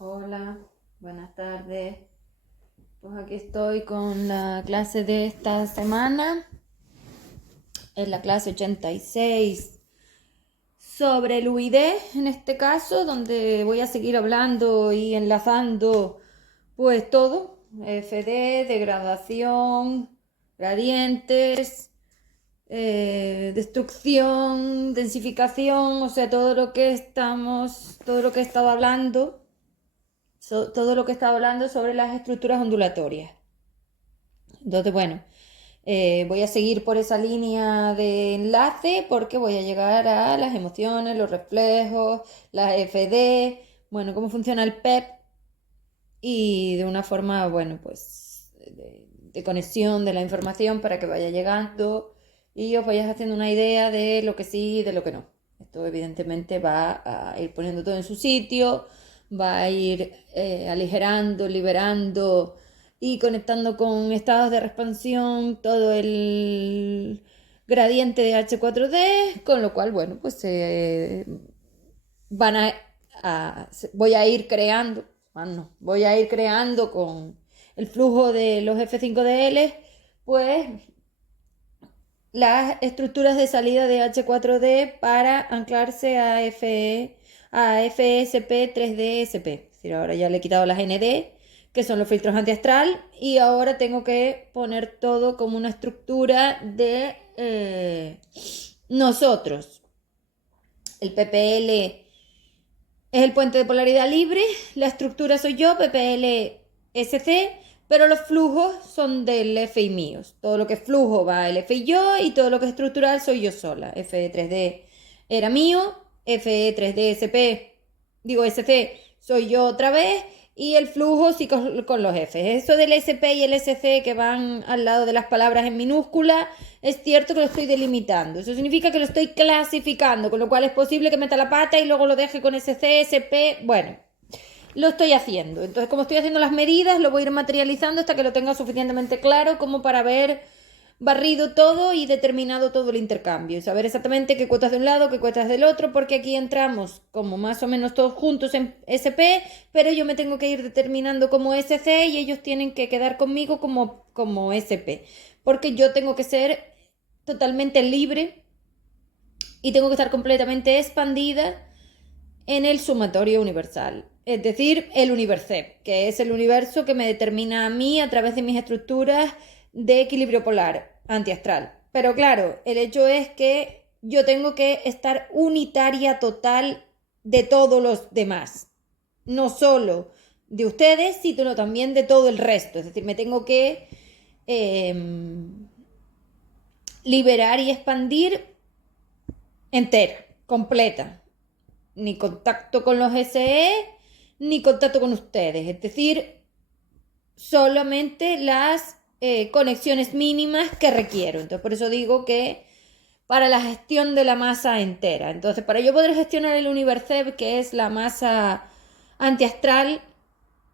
Hola, buenas tardes. Pues aquí estoy con la clase de esta semana. Es la clase 86 sobre el UID, en este caso, donde voy a seguir hablando y enlazando pues todo. FD, degradación, gradientes, destrucción, densificación, o sea, todo lo que he estado hablando todo lo que estaba hablando sobre las estructuras ondulatorias. Entonces, bueno, voy a seguir por esa línea de enlace porque voy a llegar a las emociones, los reflejos, las FD, bueno, cómo funciona el PEP y de una forma, bueno, pues de conexión de la información para que vaya llegando y os vayáis haciendo una idea de lo que sí y de lo que no. Esto evidentemente va a ir poniendo todo en su sitio, va a ir aligerando, liberando y conectando con estados de expansión todo el gradiente de H4D, con lo cual, bueno, pues van voy a ir creando, voy a ir creando con el flujo de los F5DL, pues las estructuras de salida de H4D para anclarse a FSP3DSP. Es decir, ahora ya le he quitado las ND, que son los filtros antiastral, y ahora tengo que poner todo como una estructura de nosotros. El PPL es el puente de polaridad libre, la estructura soy yo, PPL-SC, pero los flujos son del FI míos. Todo lo que es flujo va el FI yo y todo lo que es estructural soy yo sola. FE3D era mío, FE3D-SP, digo SC, soy yo otra vez y el flujo sí con los Fs. Eso del SP y el SC que van al lado de las palabras en minúscula, es cierto que lo estoy delimitando. Eso significa que lo estoy clasificando, con lo cual es posible que meta la pata y luego lo deje con SC, SP. Bueno, lo estoy haciendo. Entonces, como estoy haciendo las medidas, lo voy a ir materializando hasta que lo tenga suficientemente claro como para ver barrido todo y determinado todo el intercambio. Y saber exactamente qué cuotas de un lado, qué cuotas del otro, porque aquí entramos como más o menos todos juntos en SP, pero yo me tengo que ir determinando como SC y ellos tienen que quedar conmigo como SP. Porque yo tengo que ser totalmente libre y tengo que estar completamente expandida en el sumatorio universal, es decir, el universep, que es el universo que me determina a mí a través de mis estructuras de equilibrio polar antiastral. Pero claro, el hecho es que yo tengo que estar unitaria total de todos los demás, no solo de ustedes, sino también de todo el resto. Es decir, me tengo que liberar y expandir entera, completa. Ni contacto con los SE, ni contacto con ustedes. Es decir, solamente las conexiones mínimas que requiero. Entonces, por eso digo que para la gestión de la masa entera. Entonces, para yo poder gestionar el Universeb, que es la masa antiastral,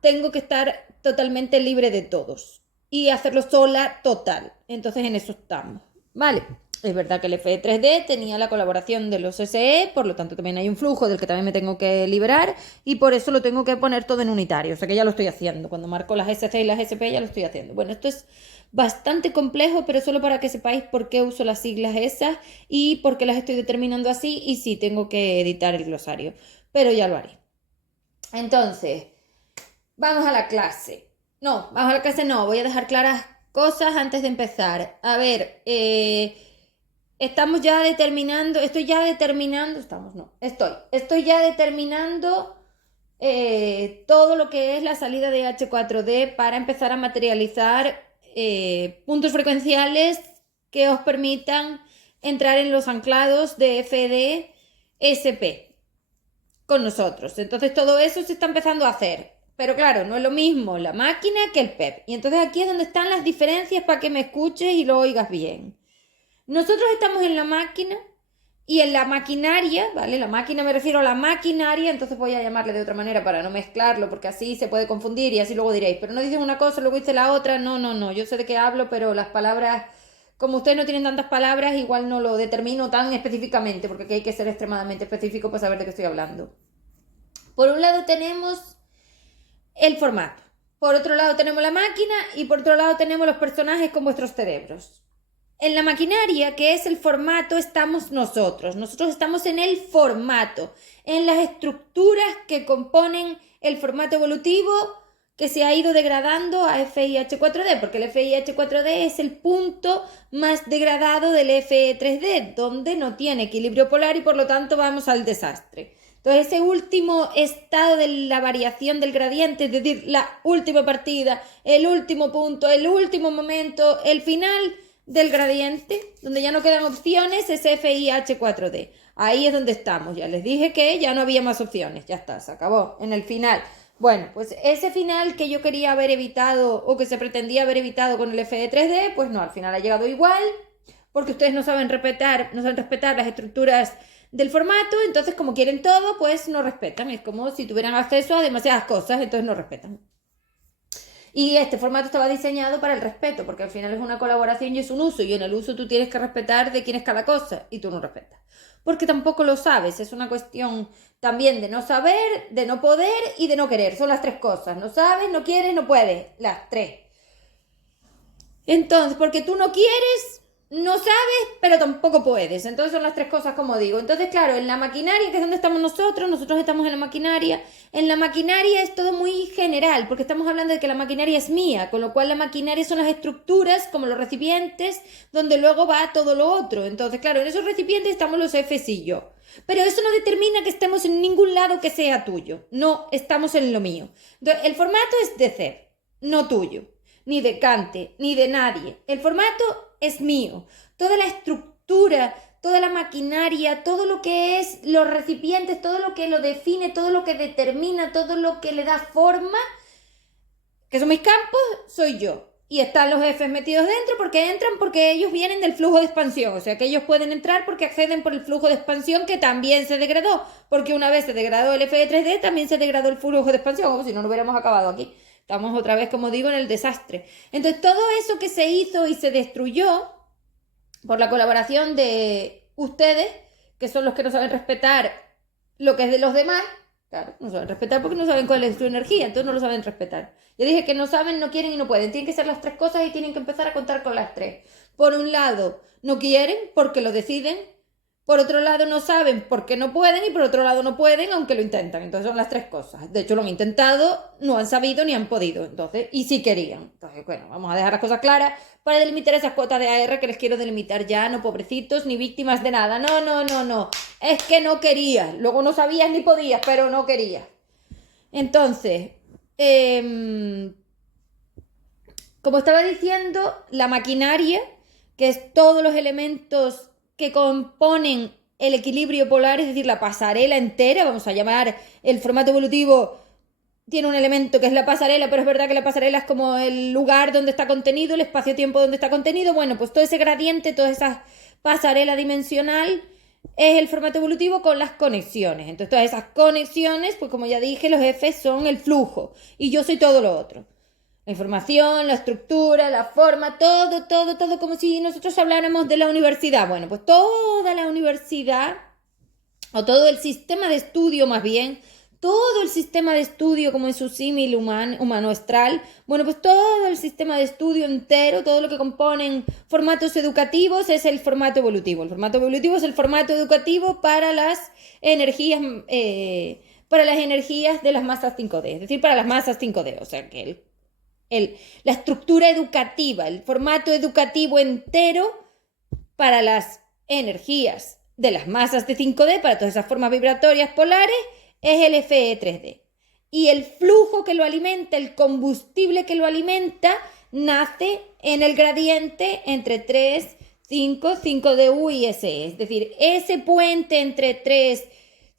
tengo que estar totalmente libre de todos y hacerlo sola total. Entonces, en eso estamos. Vale. Es verdad que el FE3D tenía la colaboración de los SE, por lo tanto también hay un flujo del que también me tengo que liberar y por eso lo tengo que poner todo en unitario. O sea que ya lo estoy haciendo. Cuando marco las SC y las SP ya lo estoy haciendo. Bueno, esto es bastante complejo, pero solo para que sepáis por qué uso las siglas esas y por qué las estoy determinando así y sí tengo que editar el glosario. Pero ya lo haré. Entonces, vamos a la clase. No, vamos a la clase no. Voy a dejar claras cosas antes de empezar. A ver, estamos ya determinando, estoy ya determinando, estamos, no, estoy ya determinando todo lo que es la salida de H4D para empezar a materializar puntos frecuenciales que os permitan entrar en los anclados de FD-SP con nosotros. Entonces todo eso se está empezando a hacer. Pero claro, no es lo mismo la máquina que el PEP. Y entonces aquí es donde están las diferencias para que me escuches y lo oigas bien. Nosotros estamos en la máquina y en la maquinaria, ¿vale? La máquina me refiero a la maquinaria, entonces voy a llamarle de otra manera para no mezclarlo, porque así se puede confundir y así luego diréis, pero no dices una cosa, luego dices la otra. No, no, no, yo sé de qué hablo, pero las palabras, como ustedes no tienen tantas palabras, igual no lo determino tan específicamente, porque aquí hay que ser extremadamente específico para saber de qué estoy hablando. Por un lado tenemos el formato. Por otro lado tenemos la máquina y por otro lado tenemos los personajes con vuestros cerebros. En la maquinaria, que es el formato, estamos nosotros. Nosotros estamos en el formato, en las estructuras que componen el formato evolutivo que se ha ido degradando a FIH4D, porque el FIH4D es el punto más degradado del FE3D, donde no tiene equilibrio polar y por lo tanto vamos al desastre. Entonces ese último estado de la variación del gradiente, es decir, la última partida, el último punto, el último momento, el final del gradiente, donde ya no quedan opciones, es FIH4D. Ahí es donde estamos. Ya les dije que ya no había más opciones. Ya está, se acabó. En el final. Bueno, pues ese final que yo quería haber evitado o que se pretendía haber evitado con el FE3D, pues no, al final ha llegado igual, porque ustedes no saben respetar las estructuras del formato, entonces como quieren todo, pues no respetan. Es como si tuvieran acceso a demasiadas cosas, entonces no respetan. Y este formato estaba diseñado para el respeto, porque al final es una colaboración y es un uso, y en el uso tú tienes que respetar de quién es cada cosa, y tú no respetas. Porque tampoco lo sabes, es una cuestión también de no saber, de no poder y de no querer. Son las tres cosas, no sabes, no quieres, no puedes, las tres. Entonces, porque tú no quieres, no sabes, pero tampoco puedes. Entonces son las tres cosas como digo. Entonces, claro, en la maquinaria, que es donde estamos nosotros estamos en la maquinaria. En la maquinaria es todo muy general, porque estamos hablando de que la maquinaria es mía, con lo cual la maquinaria son las estructuras, como los recipientes, donde luego va todo lo otro. Entonces, claro, en esos recipientes estamos los Fs y yo. Pero eso no determina que estemos en ningún lado que sea tuyo. No, estamos en lo mío. Entonces, el formato es de ser, no tuyo, ni de Kante, ni de nadie. El formato es mío. Toda la estructura, toda la maquinaria, todo lo que es los recipientes, todo lo que lo define, todo lo que determina, todo lo que le da forma, que son mis campos, soy yo. Y están los Fs metidos dentro porque entran porque ellos vienen del flujo de expansión. O sea que ellos pueden entrar porque acceden por el flujo de expansión que también se degradó. Porque una vez se degradó el Fe3D, también se degradó el flujo de expansión. Como si no lo hubiéramos acabado aquí. Estamos otra vez, como digo, en el desastre. Entonces todo eso que se hizo y se destruyó por la colaboración de ustedes, que son los que no saben respetar lo que es de los demás. Claro, no saben respetar porque no saben cuál es su energía, entonces no lo saben respetar. Ya dije que no saben, no quieren y no pueden. Tienen que ser las tres cosas y tienen que empezar a contar con las tres. Por un lado, no quieren porque lo deciden. Por otro lado, no saben porque no pueden. Y por otro lado, no pueden aunque lo intentan. Entonces son las tres cosas. De hecho, lo han intentado, no han sabido ni han podido. Entonces, y sí querían. Entonces, bueno, vamos a dejar las cosas claras para delimitar esas cuotas de AR que les quiero delimitar ya. No pobrecitos ni víctimas de nada. No, no, no, no. Es que no querías. Luego no sabías ni podías, pero no querías. Entonces, como estaba diciendo, la maquinaria, que es todos los elementos que componen el equilibrio polar, es decir, la pasarela entera, vamos a llamar el formato evolutivo, tiene un elemento que es la pasarela, pero es verdad que la pasarela es como el lugar donde está contenido, el espacio-tiempo donde está contenido. Bueno, pues todo ese gradiente, toda esa pasarela dimensional es el formato evolutivo con las conexiones. Entonces todas esas conexiones, pues como ya dije, los Fs son el flujo y yo soy todo lo otro. La información, la estructura, la forma, todo, todo, todo, como si nosotros habláramos de la universidad. Bueno, pues toda la universidad, o todo el sistema de estudio más bien, todo el sistema de estudio como en su símil humano-astral, bueno, pues todo el sistema de estudio entero, todo lo que componen formatos educativos es el formato evolutivo. El formato evolutivo es el formato educativo para las energías de las masas 5D, es decir, para las masas 5D, o sea que la estructura educativa, el formato educativo entero para las energías de las masas de 5D, para todas esas formas vibratorias polares, es el FE3D. Y el flujo que lo alimenta, el combustible que lo alimenta, nace en el gradiente entre 3, 5, 5DU y SE. Es decir, ese puente entre 3,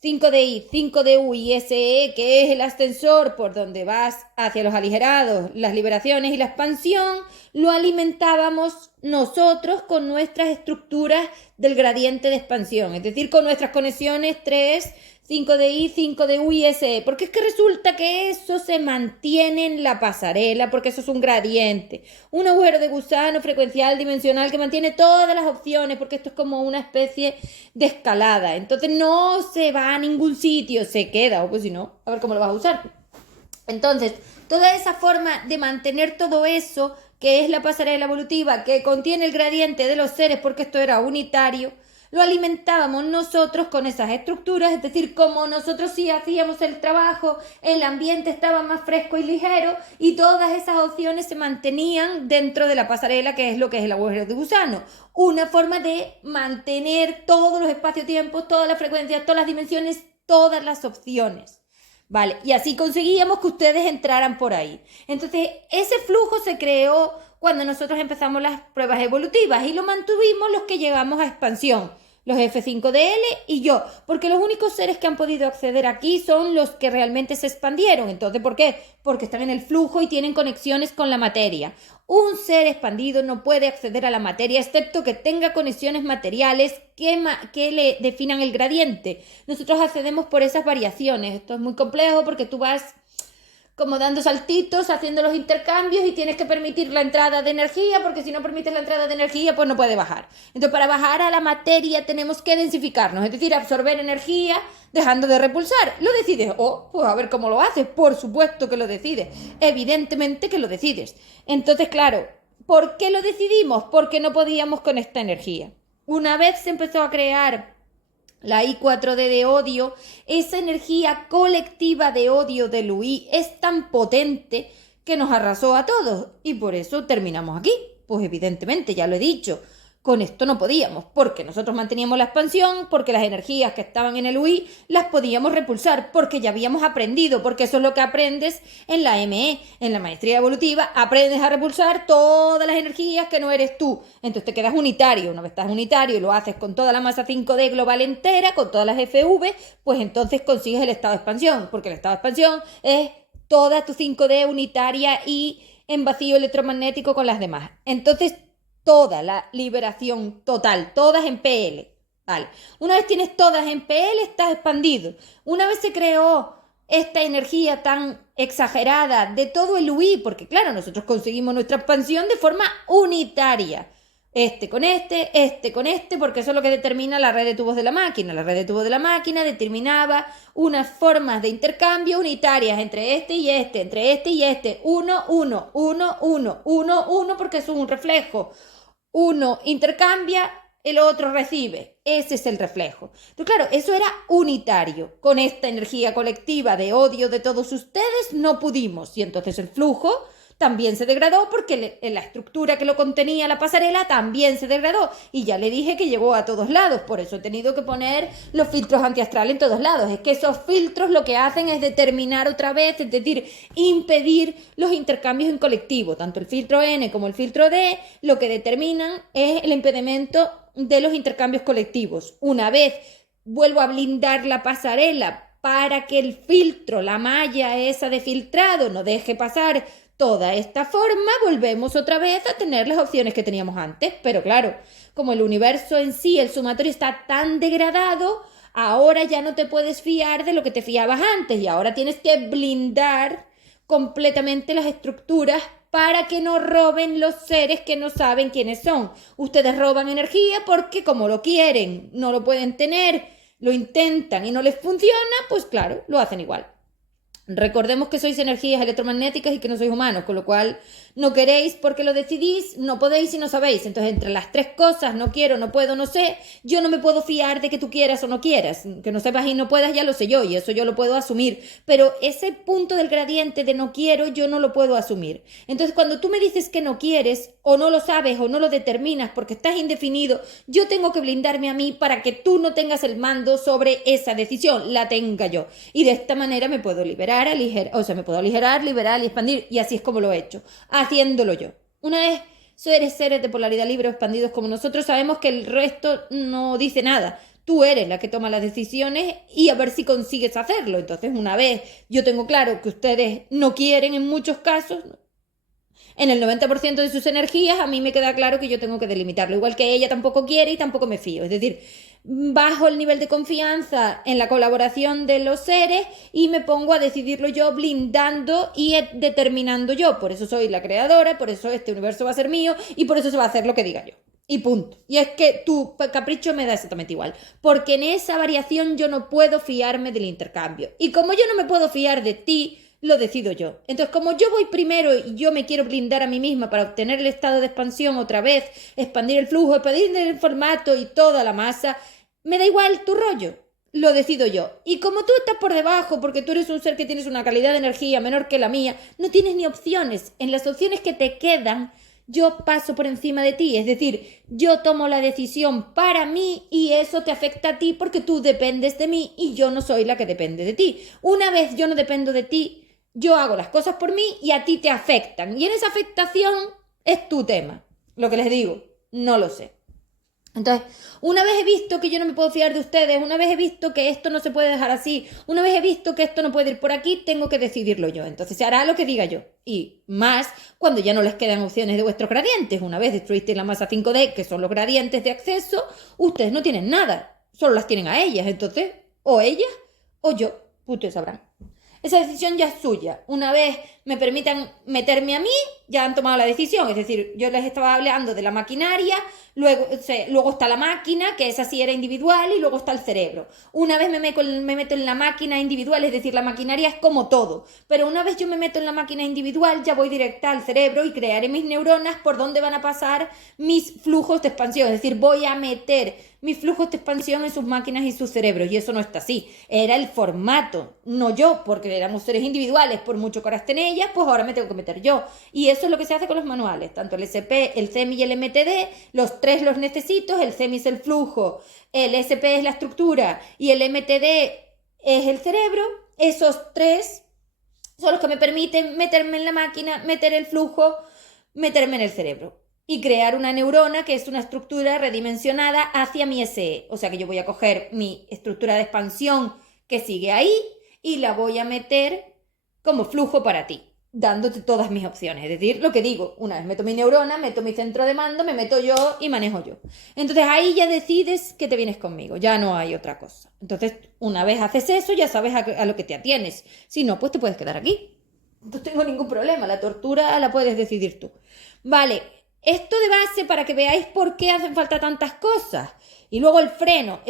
5DI, 5DU y SE, que es el ascensor por donde vas hacia los aligerados, las liberaciones y la expansión, lo alimentábamos nosotros con nuestras estructuras del gradiente de expansión, es decir, con nuestras conexiones 3, 5DI, 5DU y SE, porque es que resulta que eso se mantiene en la pasarela, porque eso es un gradiente, un agujero de gusano frecuencial dimensional que mantiene todas las opciones, porque esto es como una especie de escalada, entonces no se va a ningún sitio, se queda, o pues si no, a ver cómo lo vas a usar. Entonces, toda esa forma de mantener todo eso, que es la pasarela evolutiva, que contiene el gradiente de los seres, porque esto era unitario, lo alimentábamos nosotros con esas estructuras, es decir, como nosotros sí hacíamos el trabajo, el ambiente estaba más fresco y ligero y todas esas opciones se mantenían dentro de la pasarela, que es lo que es el agujero de gusano. Una forma de mantener todos los espacio-tiempos, todas las frecuencias, todas las dimensiones, todas las opciones. Vale, y así conseguíamos que ustedes entraran por ahí. Entonces, ese flujo se creó cuando nosotros empezamos las pruebas evolutivas y lo mantuvimos los que llegamos a expansión, los F5DL y yo, porque los únicos seres que han podido acceder aquí son los que realmente se expandieron. Entonces, ¿por qué? Porque están en el flujo y tienen conexiones con la materia. Un ser expandido no puede acceder a la materia excepto que tenga conexiones materiales que le definan el gradiente. Nosotros accedemos por esas variaciones. Esto es muy complejo porque tú vas como dando saltitos, haciendo los intercambios y tienes que permitir la entrada de energía, porque si no permites la entrada de energía, pues no puede bajar. Entonces, para bajar a la materia tenemos que densificarnos, es decir, absorber energía dejando de repulsar. ¿Lo decides? Pues a ver cómo lo haces. Por supuesto que lo decides. Evidentemente que lo decides. Entonces, claro, ¿por qué lo decidimos? Porque no podíamos con esta energía. Una vez se empezó a crear la I4D de odio, esa energía colectiva de odio del UI es tan potente que nos arrasó a todos y por eso terminamos aquí. Pues evidentemente, ya lo he dicho, con esto no podíamos, porque nosotros manteníamos la expansión, porque las energías que estaban en el UI las podíamos repulsar, porque ya habíamos aprendido, porque eso es lo que aprendes en la ME, en la maestría evolutiva, aprendes a repulsar todas las energías que no eres tú. Entonces te quedas unitario. Una vez estás unitario y lo haces con toda la masa 5D global entera, con todas las FV, pues entonces consigues el estado de expansión, porque el estado de expansión es toda tu 5D unitaria y en vacío electromagnético con las demás. Entonces, toda la liberación total, todas en PL. Vale. Una vez tienes todas en PL, estás expandido. Una vez se creó esta energía tan exagerada de todo el UI, porque claro, nosotros conseguimos nuestra expansión de forma unitaria. Este con este, porque eso es lo que determina la red de tubos de la máquina. La red de tubos de la máquina determinaba unas formas de intercambio unitarias entre este y este, entre este y este. 1, 1, 1, 1, 1, 1, porque eso es un reflejo. Uno intercambia, el otro recibe. Ese es el reflejo. Entonces, claro, eso era unitario. Con esta energía colectiva de odio de todos ustedes no pudimos. Y entonces el flujo también se degradó porque la estructura que lo contenía la pasarela también se degradó. Y ya le dije que llegó a todos lados. Por eso he tenido que poner los filtros antiastral en todos lados. Es que esos filtros lo que hacen es determinar otra vez, es decir, impedir los intercambios en colectivo. Tanto el filtro N como el filtro D lo que determinan es el impedimento de los intercambios colectivos. Una vez vuelvo a blindar la pasarela para que el filtro, la malla esa de filtrado, no deje pasar toda esta forma, volvemos otra vez a tener las opciones que teníamos antes. Pero claro, como el universo en sí, el sumatorio está tan degradado, ahora ya no te puedes fiar de lo que te fiabas antes y ahora tienes que blindar completamente las estructuras para que no roben los seres que no saben quiénes son. Ustedes roban energía porque como lo quieren, no lo pueden tener, lo intentan y no les funciona, pues claro, lo hacen igual. Recordemos que sois energías electromagnéticas y que no sois humanos, con lo cual no queréis porque lo decidís, no podéis y no sabéis. Entonces, entre las tres cosas, no quiero, no puedo, no sé, yo no me puedo fiar de que tú quieras o no quieras. Que no sepas y no puedas, ya lo sé yo, y eso yo lo puedo asumir. Pero ese punto del gradiente de no quiero, yo no lo puedo asumir. Entonces, cuando tú me dices que no quieres, o no lo sabes, o no lo determinas porque estás indefinido, yo tengo que blindarme a mí para que tú no tengas el mando sobre esa decisión, la tenga yo. Y de esta manera me puedo liberar, me puedo aligerar, liberar y expandir, y así es como lo he hecho, haciéndolo yo. Una vez eres seres de polaridad libre o expandidos como nosotros, sabemos que el resto no dice nada. Tú eres la que toma las decisiones y a ver si consigues hacerlo. Entonces, una vez yo tengo claro que ustedes no quieren en muchos casos, en el 90% de sus energías, a mí me queda claro que yo tengo que delimitarlo. Igual que ella tampoco quiere y tampoco me fío. Es decir, bajo el nivel de confianza en la colaboración de los seres y me pongo a decidirlo yo, blindando y determinando yo. Por eso soy la creadora, por eso este universo va a ser mío y por eso se va a hacer lo que diga yo. Y punto. Y es que tu capricho me da exactamente igual. Porque en esa variación yo no puedo fiarme del intercambio. Y como yo no me puedo fiar de ti, lo decido yo. Entonces, como yo voy primero y yo me quiero blindar a mí misma para obtener el estado de expansión otra vez, expandir el flujo, expandir el formato y toda la masa, me da igual tu rollo. Lo decido yo. Y como tú estás por debajo, porque tú eres un ser que tienes una calidad de energía menor que la mía, no tienes ni opciones. En las opciones que te quedan, yo paso por encima de ti. Es decir, yo tomo la decisión para mí y eso te afecta a ti porque tú dependes de mí y yo no soy la que depende de ti. Una vez yo no dependo de ti, yo hago las cosas por mí y a ti te afectan. Y en esa afectación es tu tema. Lo que les digo, no lo sé. Entonces, una vez he visto que yo no me puedo fiar de ustedes, una vez he visto que esto no se puede dejar así, una vez he visto que esto no puede ir por aquí, tengo que decidirlo yo. Entonces se hará lo que diga yo. Y más cuando ya no les quedan opciones de vuestros gradientes. Una vez destruisteis la masa 5D, que son los gradientes de acceso, ustedes no tienen nada, solo las tienen a ellas. Entonces, o ellas o yo, ustedes sabrán. Esa decisión ya es suya. Una vez me permitan meterme a mí, ya han tomado la decisión. Es decir, yo les estaba hablando de la maquinaria, luego está la máquina, que esa sí era individual, y luego está el cerebro. Una vez me meto en la máquina individual, es decir, la maquinaria es como todo. Pero una vez yo me meto en la máquina individual, ya voy directa al cerebro y crearé mis neuronas por donde van a pasar mis flujos de expansión. Es decir, voy a meter mis flujos de expansión en sus máquinas y sus cerebros. Y eso no está así. Era el formato, no yo, porque éramos seres individuales. Por mucho que ahora estén ellas, pues ahora me tengo que meter yo. Y eso es lo que se hace con los manuales. Tanto el SP, el CEMI y el MTD, los tres los necesito. El CEMI es el flujo, el SP es la estructura y el MTD es el cerebro. Esos tres son los que me permiten meterme en la máquina, meter el flujo, meterme en el cerebro y crear una neurona que es una estructura redimensionada hacia mi SE. O sea que yo voy a coger mi estructura de expansión que sigue ahí y la voy a meter como flujo para ti, dándote todas mis opciones. Es decir, lo que digo, una vez meto mi neurona, meto mi centro de mando, me meto yo y manejo yo. Entonces ahí ya decides que te vienes conmigo, ya no hay otra cosa. Entonces, una vez haces eso, ya sabes a lo que te atienes. Si no, pues te puedes quedar aquí. No tengo ningún problema, la tortura la puedes decidir tú. Vale, esto de base para que veáis por qué hacen falta tantas cosas. Y luego el freno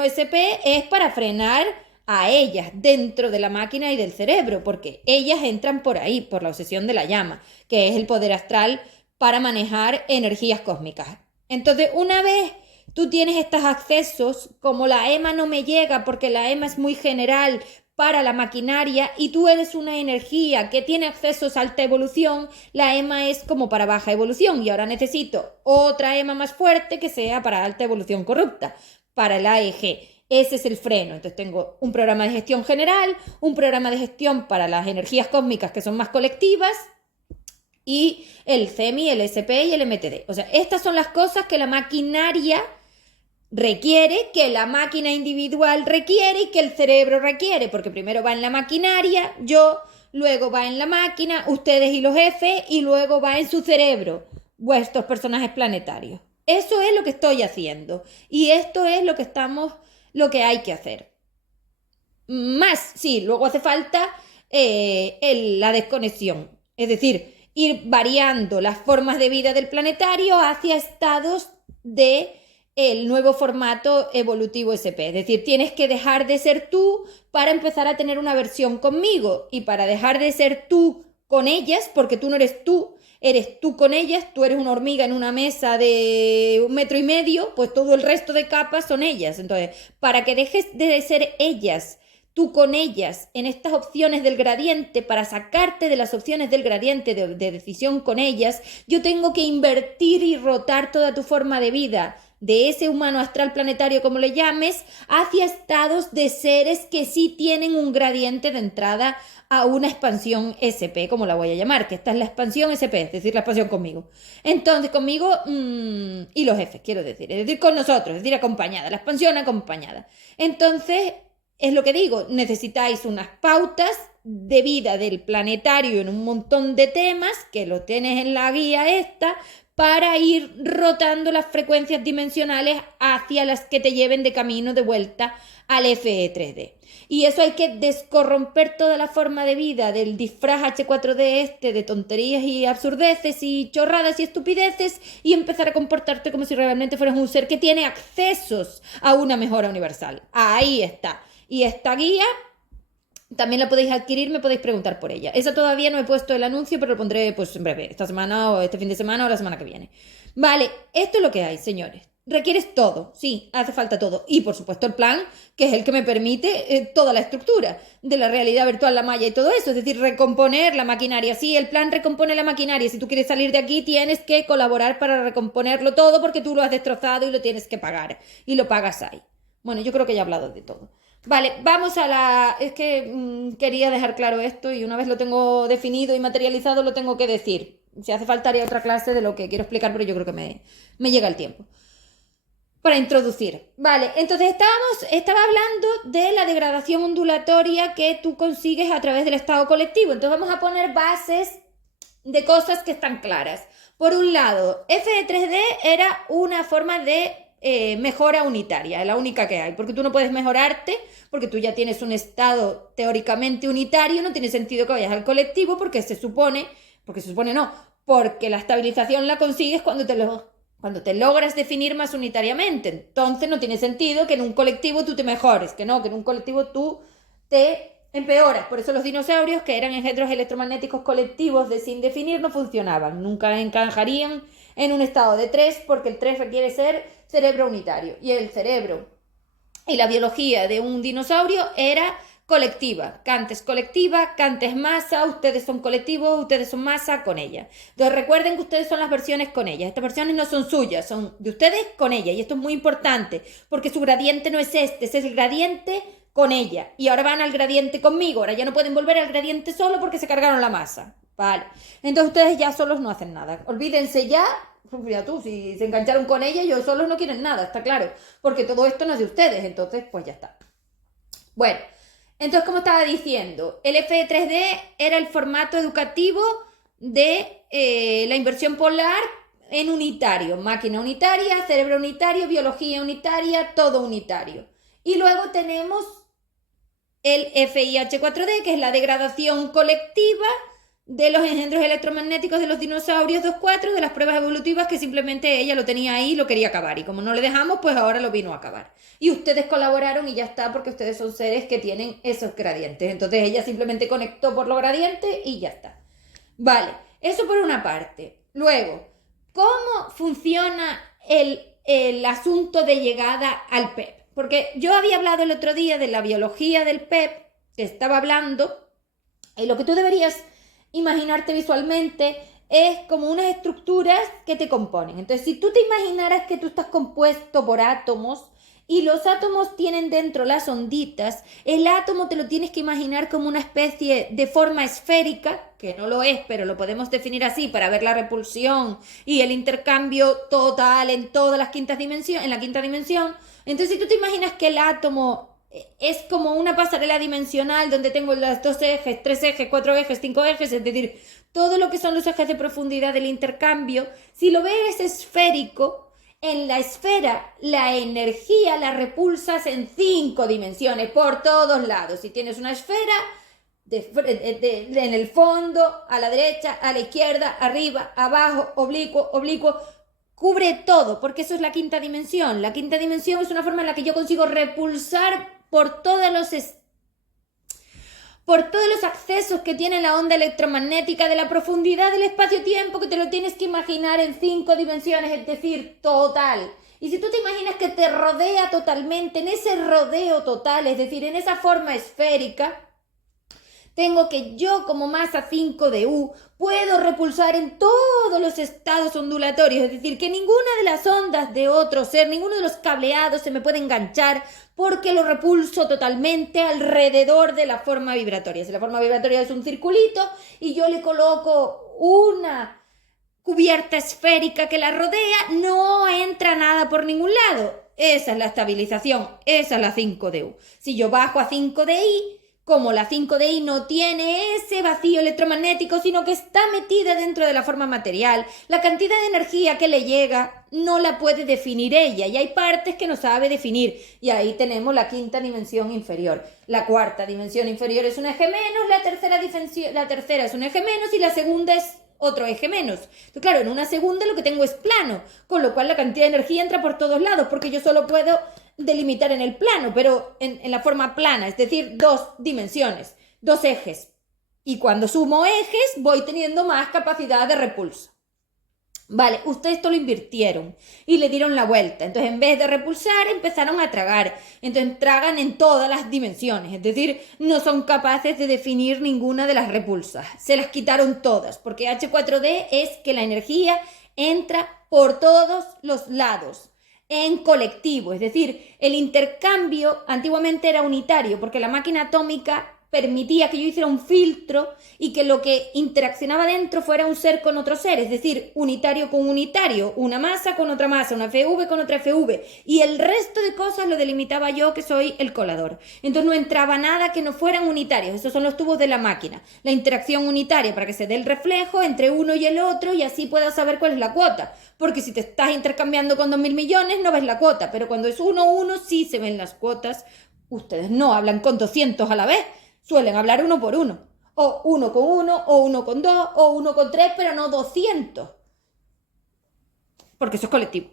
SP es para frenar a ellas dentro de la máquina y del cerebro, porque ellas entran por ahí, por la obsesión de la llama, que es el poder astral para manejar energías cósmicas. Entonces, una vez tú tienes estos accesos, como la EMA no me llega porque la EMA es muy general para la maquinaria y tú eres una energía que tiene accesos a alta evolución, la EMA es como para baja evolución y ahora necesito otra EMA más fuerte que sea para alta evolución corrupta, para el AEG. Ese es el freno. Entonces tengo un programa de gestión general, un programa de gestión para las energías cósmicas que son más colectivas y el CEMI, el SP y el MTD. O sea, estas son las cosas que la maquinaria requiere, que la máquina individual requiere y que el cerebro requiere, porque primero va en la maquinaria, yo, luego va en la máquina, ustedes y los jefes, y luego va en su cerebro, vuestros personajes planetarios. Eso es lo que estoy haciendo y esto es lo que hay que hacer. Más, sí, luego hace falta la desconexión, es decir, ir variando las formas de vida del planetario hacia estados de el nuevo formato evolutivo SP. Es decir, tienes que dejar de ser tú para empezar a tener una versión conmigo. Y para dejar de ser tú con ellas, porque tú no eres tú con ellas, tú eres una hormiga en una mesa de 1,5 metros, pues todo el resto de capas son ellas. Entonces, para que dejes de ser ellas, tú con ellas, en estas opciones del gradiente, para sacarte de las opciones del gradiente de decisión con ellas, yo tengo que invertir y rotar toda tu forma de vida de ese humano astral planetario, como le llames, hacia estados de seres que sí tienen un gradiente de entrada a una expansión SP, como la voy a llamar, que esta es la expansión SP, es decir, la expansión conmigo. Entonces, conmigo y los jefes, quiero decir, es decir, con nosotros, es decir, acompañada, la expansión acompañada. Entonces, es lo que digo, necesitáis unas pautas de vida del planetario en un montón de temas, que lo tienes en la guía esta, para ir rotando las frecuencias dimensionales hacia las que te lleven de camino de vuelta al FE3D. Y eso hay que descorromper toda la forma de vida del disfraz H4D de tonterías y absurdeces y chorradas y estupideces y empezar a comportarte como si realmente fueras un ser que tiene accesos a una mejora universal. Ahí está. Y esta guía También la podéis adquirir, me podéis preguntar por ella. Esa todavía no he puesto el anuncio, pero lo pondré pues en breve, esta semana o este fin de semana o la semana que viene. Vale, esto es lo que hay, señores. Requieres todo, sí, hace falta todo. Y por supuesto el plan, que es el que me permite toda la estructura de la realidad virtual, la malla y todo eso. Es decir, recomponer la maquinaria. Sí, el plan recompone la maquinaria. Si tú quieres salir de aquí, tienes que colaborar para recomponerlo todo porque tú lo has destrozado y lo tienes que pagar. Y lo pagas ahí. Bueno, yo creo que ya he hablado de todo. Vale, vamos a la... Es que quería dejar claro esto y una vez lo tengo definido y materializado lo tengo que decir. Si hace falta haría otra clase de lo que quiero explicar, pero yo creo que me llega el tiempo. Para introducir. Vale, entonces estaba hablando de la degradación ondulatoria que tú consigues a través del estado colectivo. Entonces vamos a poner bases de cosas que están claras. Por un lado, F3D era una forma de mejora unitaria, la única que hay, porque tú no puedes mejorarte, porque tú ya tienes un estado teóricamente unitario, no tiene sentido que vayas al colectivo, porque se supone no, porque la estabilización la consigues cuando te logras definir más unitariamente. Entonces no tiene sentido que en un colectivo tú te mejores, que en un colectivo tú te empeoras. Por eso los dinosaurios, que eran engendros electromagnéticos colectivos de sin definir, no funcionaban, nunca encajarían en un estado de 3, porque el 3 requiere ser cerebro unitario, y el cerebro y la biología de un dinosaurio era colectiva. Kant es colectiva, Kant es masa, ustedes son colectivos, ustedes son masa con ella. Entonces recuerden que ustedes son las versiones con ella. Estas versiones no son suyas, son de ustedes con ella. Y esto es muy importante, porque su gradiente no es este, es el gradiente con ella. Y ahora van al gradiente conmigo, ahora ya no pueden volver al gradiente solo porque se cargaron la masa. Vale, entonces ustedes ya solos no hacen nada. Olvídense ya. Mira tú, si se engancharon con ella, ellos solos no quieren nada, está claro, porque todo esto no es de ustedes, entonces pues ya está. Bueno, entonces como estaba diciendo, el F3D era el formato educativo de la inversión polar en unitario, máquina unitaria, cerebro unitario, biología unitaria, todo unitario. Y luego tenemos el FIH4D, que es la degradación colectiva de los engendros electromagnéticos de los dinosaurios 2-4, de las pruebas evolutivas, que simplemente ella lo tenía ahí y lo quería acabar. Y como no le dejamos, pues ahora lo vino a acabar. Y ustedes colaboraron y ya está, porque ustedes son seres que tienen esos gradientes. Entonces ella simplemente conectó por los gradientes y ya está. Vale, eso por una parte. Luego, ¿cómo funciona el asunto de llegada al PEP? Porque yo había hablado el otro día de la biología del PEP, que estaba hablando, y lo que tú deberías imaginarte visualmente es como unas estructuras que te componen. Entonces, si tú te imaginaras que tú estás compuesto por átomos y los átomos tienen dentro las onditas, el átomo te lo tienes que imaginar como una especie de forma esférica, que no lo es, pero lo podemos definir así para ver la repulsión y el intercambio total en todas las quintas dimensiones, en la quinta dimensión. Entonces, si tú te imaginas que el átomo es como una pasarela dimensional donde tengo los 2 ejes, 3 ejes, 4 ejes, 5 ejes, es decir, todo lo que son los ejes de profundidad del intercambio. Si lo ves esférico, en la esfera la energía la repulsas en 5 dimensiones, por todos lados. Si tienes una esfera, en el fondo, a la derecha, a la izquierda, arriba, abajo, oblicuo, oblicuo, cubre todo, porque eso es la quinta dimensión. La quinta dimensión es una forma en la que yo consigo repulsar por todos los accesos que tiene la onda electromagnética de la profundidad del espacio-tiempo, que te lo tienes que imaginar en 5 dimensiones, es decir, total. Y si tú te imaginas que te rodea totalmente, en ese rodeo total, es decir, en esa forma esférica, tengo que yo como masa 5 de U puedo repulsar en todos los estados ondulatorios, es decir, que ninguna de las ondas de otro ser, ninguno de los cableados se me puede enganchar porque lo repulso totalmente alrededor de la forma vibratoria. Si la forma vibratoria es un circulito y yo le coloco una cubierta esférica que la rodea, no entra nada por ningún lado. Esa es la estabilización, esa es la 5 de U. Si yo bajo a 5 de I, como la 5DI no tiene ese vacío electromagnético, sino que está metida dentro de la forma material, la cantidad de energía que le llega no la puede definir ella, y hay partes que no sabe definir, y ahí tenemos la quinta dimensión inferior. La cuarta dimensión inferior es un eje menos, la tercera es un eje menos, y la segunda es otro eje menos. Entonces, claro, en una segunda lo que tengo es plano, con lo cual la cantidad de energía entra por todos lados, porque yo solo puedo delimitar en el plano, pero en la forma plana, es decir, 2 dimensiones. 2 ejes. Y cuando sumo ejes, voy teniendo más capacidad de repulso. Vale, ustedes esto lo invirtieron y le dieron la vuelta. Entonces, en vez de repulsar, empezaron a tragar. Entonces, tragan en todas las dimensiones. Es decir, no son capaces de definir ninguna de las repulsas. Se las quitaron todas, porque H4D es que la energía entra por todos los lados, en colectivo. Es decir, el intercambio antiguamente era unitario, porque la máquina atómica permitía que yo hiciera un filtro y que lo que interaccionaba dentro fuera un ser con otro ser, es decir, unitario con unitario, una masa con otra masa, una FV con otra FV, y el resto de cosas lo delimitaba yo, que soy el colador. Entonces no entraba nada que no fueran unitarios, esos son los tubos de la máquina, la interacción unitaria para que se dé el reflejo entre uno y el otro y así puedas saber cuál es la cuota, porque si te estás intercambiando con 2.000 millones no ves la cuota, pero cuando es 1-1 sí se ven las cuotas. Ustedes no hablan con 200 a la vez, suelen hablar 1 por 1, o 1 con 1, o 1 con 2, o 1 con 3, pero no 200, porque eso es colectivo.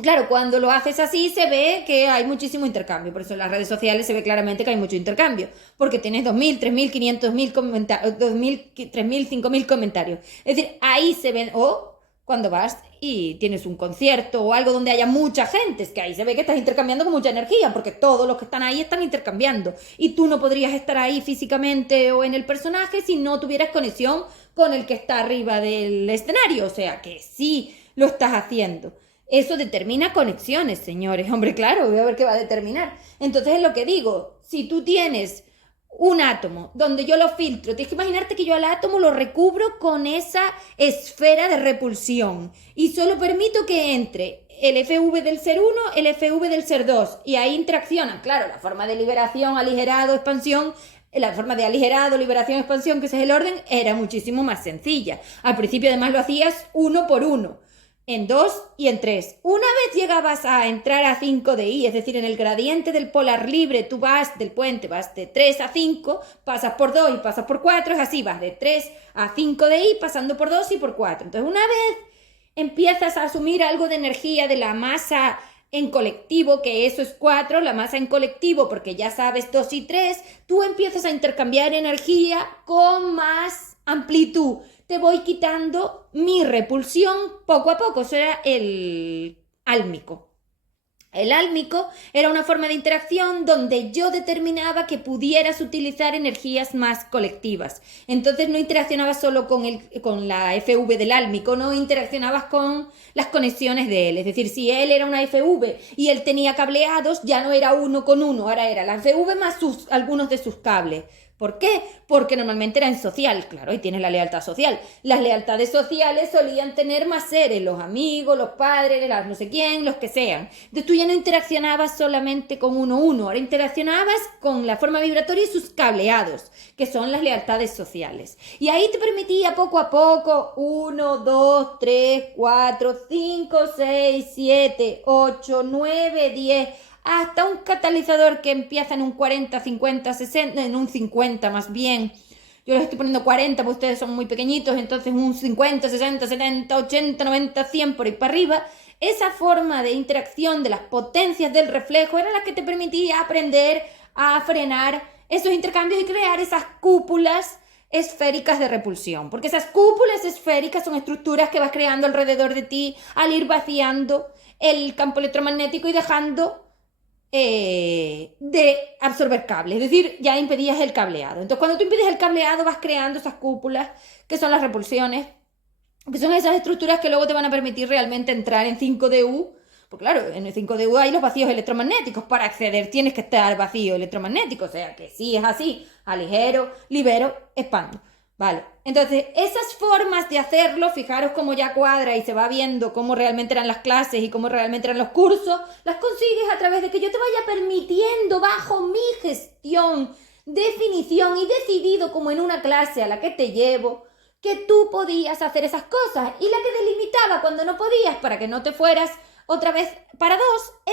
Claro, cuando lo haces así se ve que hay muchísimo intercambio, por eso en las redes sociales se ve claramente que hay mucho intercambio, porque tienes 2.000, 3.000, 500.000 comentarios, 2.000, 3.000, 5.000 comentarios. Es decir, ahí se ven, o cuando vas y tienes un concierto o algo donde haya mucha gente, es que ahí se ve que estás intercambiando con mucha energía, porque todos los que están ahí están intercambiando, y tú no podrías estar ahí físicamente o en el personaje si no tuvieras conexión con el que está arriba del escenario, o sea que sí lo estás haciendo. Eso determina conexiones, señores. Hombre, claro, voy a ver qué va a determinar. Entonces es lo que digo, si tú tienes un átomo donde yo lo filtro, tienes que imaginarte que yo al átomo lo recubro con esa esfera de repulsión y solo permito que entre el FV del ser 1, el FV del ser 2 y ahí interaccionan. Claro, la forma de liberación, aligerado, expansión, la forma de aligerado, liberación, expansión, que ese es el orden, era muchísimo más sencilla. Al principio además lo hacías 1 por 1. En 2 y en 3. Una vez llegabas a entrar a 5 de I, es decir, en el gradiente del polar libre, tú vas del puente, vas de 3 a 5, pasas por 2 y pasas por 4, es así, vas de 3 a 5 de I, pasando por 2 y por 4. Entonces, una vez empiezas a asumir algo de energía de la masa en colectivo, que eso es 4, la masa en colectivo, porque ya sabes 2 y 3, tú empiezas a intercambiar energía con más amplitud. Te voy quitando mi repulsión poco a poco. Eso era el álmico. El álmico era una forma de interacción donde yo determinaba que pudieras utilizar energías más colectivas. Entonces no interaccionabas solo con la FV del álmico, no interaccionabas con las conexiones de él. Es decir, si él era una FV y él tenía cableados, ya no era 1 con 1, ahora era la FV más algunos de sus cables. ¿Por qué? Porque normalmente era en social, claro, y tienes la lealtad social. Las lealtades sociales solían tener más seres, los amigos, los padres, las no sé quién, los que sean. Entonces tú ya no interaccionabas solamente con 1-1, ahora interaccionabas con la forma vibratoria y sus cableados, que son las lealtades sociales. Y ahí te permitía poco a poco 1, 2, 3, 4, 5, 6, 7, 8, 9, 10... hasta un catalizador que empieza en un 40, 50, 60, en un 50 más bien. Yo les estoy poniendo 40 porque ustedes son muy pequeñitos, entonces un 50, 60, 70, 80, 90, 100 por ahí para arriba. Esa forma de interacción de las potencias del reflejo era la que te permitía aprender a frenar esos intercambios y crear esas cúpulas esféricas de repulsión, porque esas cúpulas esféricas son estructuras que vas creando alrededor de ti al ir vaciando el campo electromagnético y dejando de absorber cable, es decir, ya impedías el cableado. Entonces, cuando tú impides el cableado, vas creando esas cúpulas que son las repulsiones, que son esas estructuras que luego te van a permitir realmente entrar en 5DU. Pues claro, en el 5DU hay los vacíos electromagnéticos. Para acceder tienes que estar vacío electromagnético, o sea que sí es así, aligero, libero, expando. Vale, entonces esas formas de hacerlo, fijaros cómo ya cuadra y se va viendo cómo realmente eran las clases y cómo realmente eran los cursos, las consigues a través de que yo te vaya permitiendo bajo mi gestión, definición y decidido como en una clase a la que te llevo, que tú podías hacer esas cosas y la que delimitaba cuando no podías para que no te fueras otra vez para 2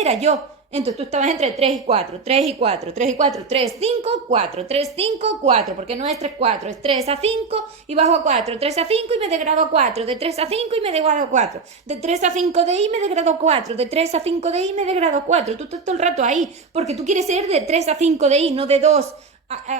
era yo. Entonces tú estabas entre 3 y 4, 3 y 4, 3 y 4, 3, 5, 4, 3, 5, 4, porque no es 3, 4, es 3 a 5 y bajo a 4, 3 a 5 y me degrado a 4, de 3 a 5 y me degrado a 4, de 3 a 5 de I me degrado a 4, de 3 a 5 de I me degrado a 4, tú estás todo el rato ahí, porque tú quieres ser de 3 a 5 de I, no de 2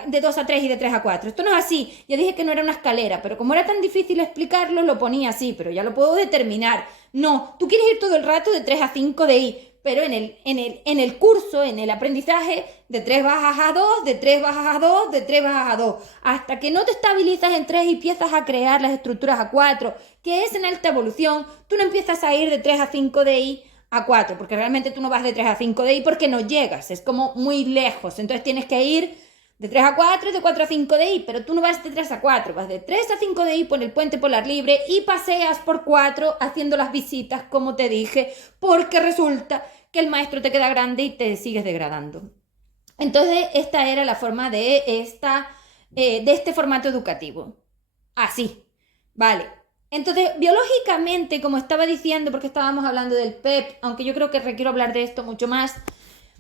de 2 a 3 y de 3 a 4. Esto no es así. Ya dije que no era una escalera, pero como era tan difícil explicarlo, lo ponía así, pero ya lo puedo determinar. No, tú quieres ir todo el rato de 3 a 5 de I, pero en el curso, en el aprendizaje, de 3 bajas a 2, de 3 bajas a 2, de 3 bajas a 2. Hasta que no te estabilizas en 3 y empiezas a crear las estructuras a 4, que es en alta evolución, tú no empiezas a ir de 3 a 5 de I a 4, porque realmente tú no vas de 3 a 5 de I porque no llegas, es como muy lejos. Entonces tienes que ir de 3 a 4 y de 4 a 5 de I, pero tú no vas de 3 a 4, vas de 3 a 5 de I por el puente polar libre y paseas por 4 haciendo las visitas, como te dije, porque resulta que el maestro te queda grande y te sigues degradando. Entonces, esta era la forma de este formato educativo. Así, vale. Entonces, biológicamente, como estaba diciendo, porque estábamos hablando del PEP, aunque yo creo que requiero hablar de esto mucho más,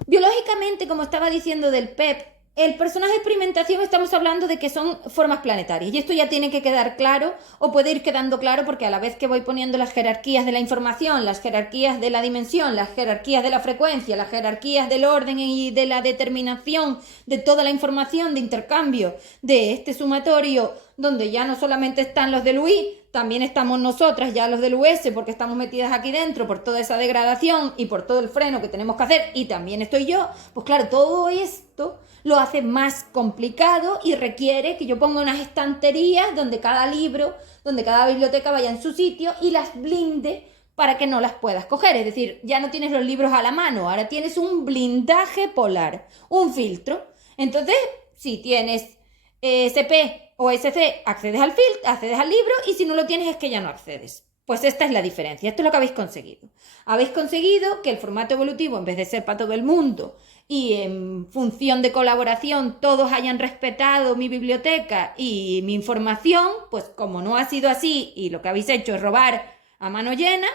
biológicamente, como estaba diciendo del PEP, el personaje de experimentación estamos hablando de que son formas planetarias y esto ya tiene que quedar claro o puede ir quedando claro porque a la vez que voy poniendo las jerarquías de la información, las jerarquías de la dimensión, las jerarquías de la frecuencia, las jerarquías del orden y de la determinación de toda la información de intercambio de este sumatorio donde ya no solamente están los del UI, también estamos nosotras ya los del US porque estamos metidas aquí dentro por toda esa degradación y por todo el freno que tenemos que hacer y también estoy yo, pues claro, todo esto lo hace más complicado y requiere que yo ponga unas estanterías donde cada libro, donde cada biblioteca vaya en su sitio y las blinde para que no las puedas coger. Es decir, ya no tienes los libros a la mano, ahora tienes un blindaje polar, un filtro. Entonces, si tienes SP o SC, accedes al filtro, accedes al libro y si no lo tienes es que ya no accedes. Pues esta es la diferencia, esto es lo que habéis conseguido. Habéis conseguido que el formato evolutivo, en vez de ser para todo el mundo y en función de colaboración todos hayan respetado mi biblioteca y mi información, pues como no ha sido así y lo que habéis hecho es robar a mano llena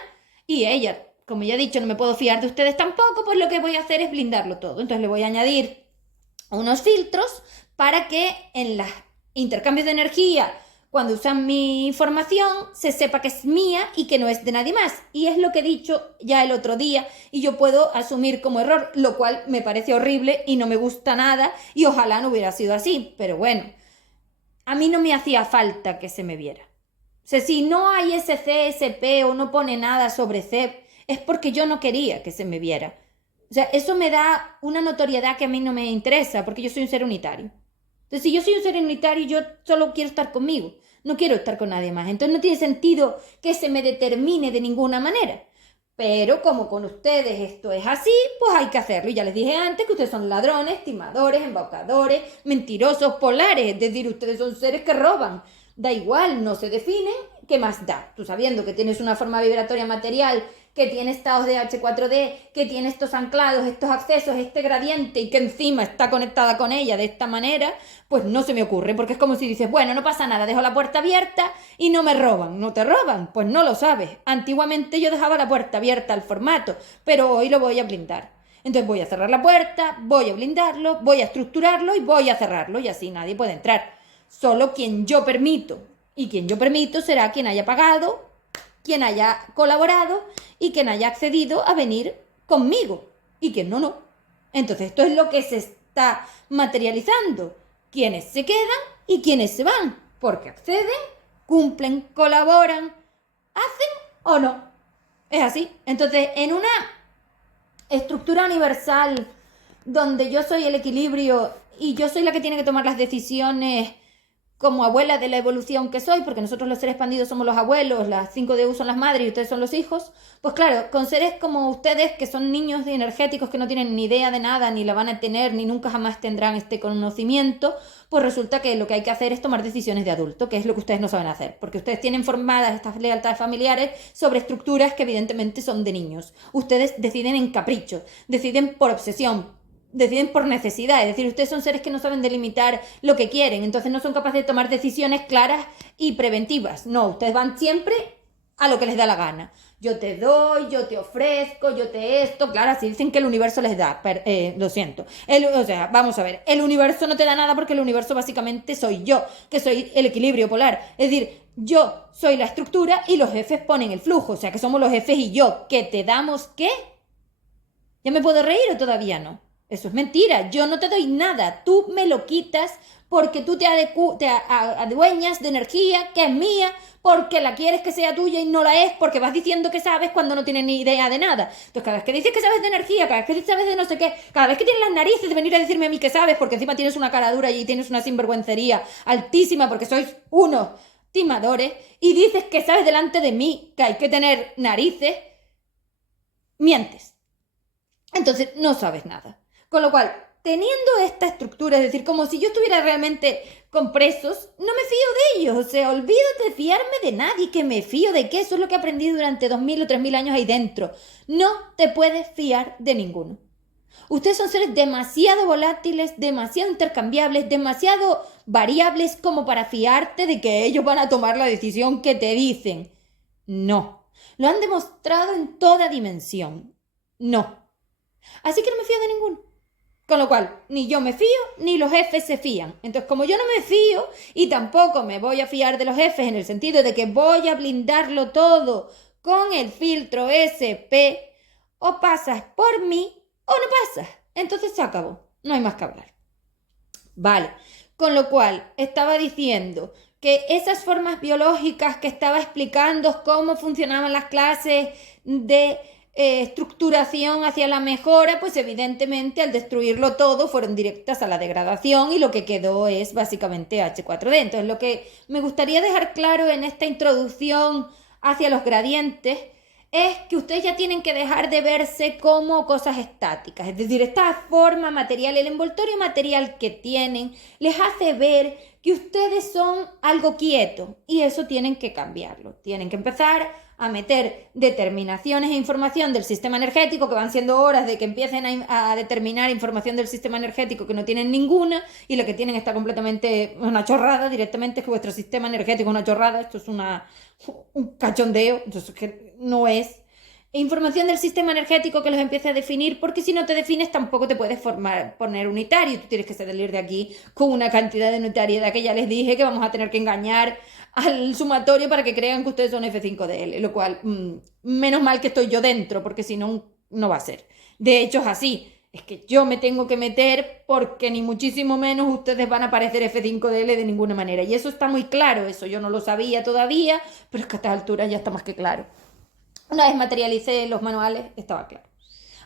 y ella, como ya he dicho, no me puedo fiar de ustedes tampoco, pues lo que voy a hacer es blindarlo todo. Entonces le voy a añadir unos filtros para que en los intercambios de energía, cuando usan mi información, se sepa que es mía y que no es de nadie más. Y es lo que he dicho ya el otro día y yo puedo asumir como error, lo cual me parece horrible y no me gusta nada y ojalá no hubiera sido así. Pero bueno, a mí no me hacía falta que se me viera. O sea, si no hay SC, SP o no pone nada sobre CEP, es porque yo no quería que se me viera. O sea, eso me da una notoriedad que a mí no me interesa porque yo soy un ser unitario. Entonces, si yo soy un ser unitario, yo solo quiero estar conmigo. No quiero estar con nadie más. Entonces no tiene sentido que se me determine de ninguna manera. Pero como con ustedes esto es así, pues hay que hacerlo. Y ya les dije antes que ustedes son ladrones, timadores, embaucadores, mentirosos, polares. Es decir, ustedes son seres que roban. Da igual, no se definen, ¿qué más da? Tú sabiendo que tienes una forma vibratoria material, que tiene estados de H4D, que tiene estos anclados, estos accesos, este gradiente y que encima está conectada con ella de esta manera, pues no se me ocurre, porque es como si dices, bueno, no pasa nada, dejo la puerta abierta y no me roban. ¿No te roban? Pues no lo sabes. Antiguamente yo dejaba la puerta abierta al formato, pero hoy lo voy a blindar. Entonces voy a cerrar la puerta, voy a blindarlo, voy a estructurarlo y voy a cerrarlo y así nadie puede entrar. Solo quien yo permito. Y quien yo permito será quien haya pagado, quien haya colaborado y quien haya accedido a venir conmigo. Y quien no, no. Entonces esto es lo que se está materializando. Quienes se quedan y quienes se van. Porque acceden, cumplen, colaboran, hacen o no. Es así. Entonces, en una estructura universal donde yo soy el equilibrio y yo soy la que tiene que tomar las decisiones como abuela de la evolución que soy, porque nosotros los seres expandidos somos los abuelos, las 5DU son las madres y ustedes son los hijos, pues claro, con seres como ustedes, que son niños energéticos que no tienen ni idea de nada, ni la van a tener, ni nunca jamás tendrán este conocimiento, pues resulta que lo que hay que hacer es tomar decisiones de adulto, que es lo que ustedes no saben hacer, porque ustedes tienen formadas estas lealtades familiares sobre estructuras que evidentemente son de niños. Ustedes deciden en capricho, deciden por obsesión, deciden por necesidad, es decir, ustedes son seres que no saben delimitar lo que quieren, entonces no son capaces de tomar decisiones claras y preventivas. No, ustedes van siempre a lo que les da la gana. Yo te doy, yo te ofrezco, yo te esto, claro, así dicen que el universo les da, lo siento. O sea, vamos a ver, el universo no te da nada porque el universo básicamente soy yo, que soy el equilibrio polar, es decir, yo soy la estructura y los jefes ponen el flujo, o sea que somos los jefes y yo, ¿que te damos qué? ¿Ya me puedo reír o todavía no? Eso es mentira. Yo no te doy nada. Tú me lo quitas porque tú te adueñas de energía que es mía, porque la quieres que sea tuya y no la es, porque vas diciendo que sabes cuando no tienes ni idea de nada. Entonces, cada vez que dices que sabes de energía, cada vez que sabes de no sé qué, cada vez que tienes las narices de venir a decirme a mí que sabes, porque encima tienes una cara dura y tienes una sinvergüencería altísima, porque sois unos timadores, y dices que sabes delante de mí que hay que tener narices, mientes. Entonces, no sabes nada. Con lo cual, teniendo esta estructura, es decir, como si yo estuviera realmente con presos, no me fío de ellos. O sea, olvídate de fiarme de nadie, que me fío de qué. Eso es lo que aprendí durante 2000 o 3000 años ahí dentro. No te puedes fiar de ninguno. Ustedes son seres demasiado volátiles, demasiado intercambiables, demasiado variables como para fiarte de que ellos van a tomar la decisión que te dicen. No. Lo han demostrado en toda dimensión. No. Así que no me fío de ninguno. Con lo cual, ni yo me fío, ni los jefes se fían. Entonces, como yo no me fío y tampoco me voy a fiar de los jefes en el sentido de que voy a blindarlo todo con el filtro SP, o pasas por mí o no pasas. Entonces se acabó. No hay más que hablar. Vale. Con lo cual, estaba diciendo que esas formas biológicas que estaba explicando cómo funcionaban las clases de estructuración hacia la mejora, pues evidentemente al destruirlo todo fueron directas a la degradación y lo que quedó es básicamente H4D. Entonces lo que me gustaría dejar claro en esta introducción hacia los gradientes es que ustedes ya tienen que dejar de verse como cosas estáticas, es decir, esta forma material, el envoltorio material que tienen, les hace ver que ustedes son algo quieto y eso tienen que cambiarlo, tienen que empezar a meter determinaciones e información del sistema energético, que van siendo horas de que empiecen a determinar información del sistema energético que no tienen ninguna y lo que tienen está completamente una chorrada directamente, es que vuestro sistema energético es una chorrada, esto es un cachondeo, entonces que no es. Información del sistema energético que los empiece a definir, porque si no te defines tampoco te puedes poner unitario, tú tienes que salir de aquí con una cantidad de unitariedad que ya les dije que vamos a tener que engañar al sumatorio para que crean que ustedes son F5DL, lo cual, menos mal que estoy yo dentro, porque si no, no va a ser. De hecho es así, es que yo me tengo que meter porque ni muchísimo menos ustedes van a parecer F5DL de ninguna manera, y eso está muy claro, eso yo no lo sabía todavía, pero es que a esta altura ya está más que claro. Una vez materialicé los manuales, estaba claro.